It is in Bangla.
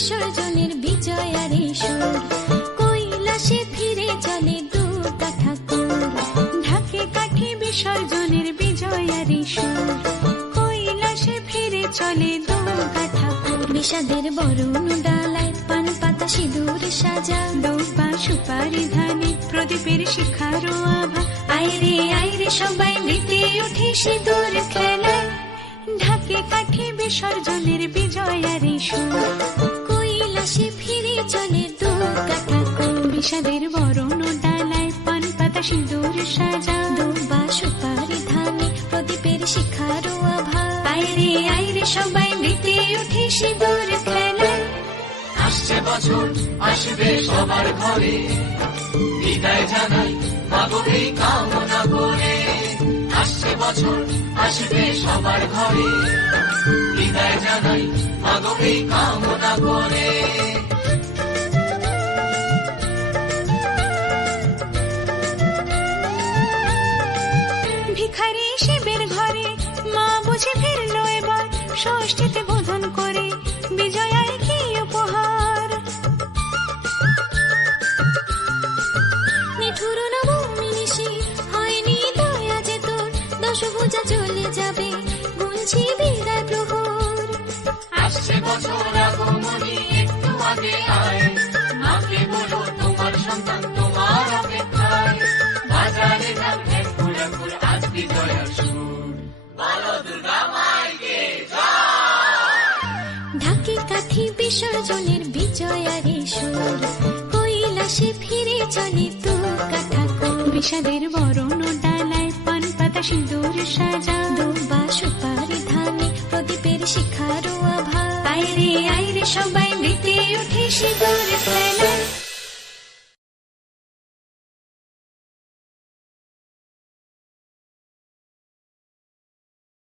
বিসর্জনের বিজয়ারে সুর, কৈলাসে ফিরে চলে দুর্গা ঠাকুর। ঢাকে কাঠি বিসর্জনের বিজয়ারে সুর, কৈলাসে ফিরে চলে দুর্গা ঠাকুর। বিষাদের বরণ ডালায় পান পাতা সিঁদুর সাজা, দৌপা সুপারি ধানে প্রদীপের শিখারো আভা। আইরে সবাই মেতে উঠে সিঁদুর খেলায়, ঢাকে কাঠি বিসর্জনের বিজয়ারে সুর, কৈলাসে ফিরে চলে দুর্গা ঠাকুর। বিষাদের বরণ ডালায় পান পাতা সিঁদুর সাজা, দৌপা সুপারি ধানে প্রদীপের শিখারো আভা। আইরে সবাই মেতে উঠে সিঁদুর খেলায়। আসছে বছর আসবে সবার ঘরে, বিদায় জানাই মাগো এই কামনা করে। আসছে বছর আসবে সবার ঘরে, বিদায় জানাই মাগো এই কামনা করে। ভিখারি শিবের ঘরে মা বুঝে ফিরল এবার, ষষ্ঠীতে বোধন করে বিজয়ায় কি উপহার। নিঠুর নবমী নিশি হয়নি দয়া যে তোর, দশভুজা চলে যাবে গুনছি বিদায় প্রহর। আসছে বছর আগমনী একটু আগে আয়, মাকে বলো তোমার সন্তান তোমার অপেক্ষায়। বাজারে ধান ঘুরে আজ বিজয়ার সুর, বলো দুর্গা মাইকে জয়। ঢাকে কাঠি বিসর্জনের বিজয়ারে সুর, কৈলাসে ফিরে চলে দুর্গা ঠাকুর। বিষাদের বরণ ডালায় পান পাতা সিঁদুর সাজা,